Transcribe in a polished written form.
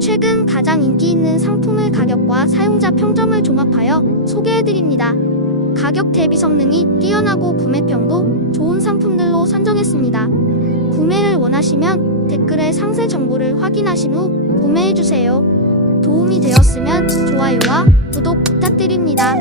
최근 가장 인기 있는 상품의 가격과 사용자 평점을 종합하여 소개해드립니다. 가격 대비 성능이 뛰어나고 구매평도 좋은 상품들로 선정했습니다. 구매를 원하시면 댓글에 상세 정보를 확인하신 후 구매해주세요. 도움이 되었으면 좋아요와 구독 부탁드립니다.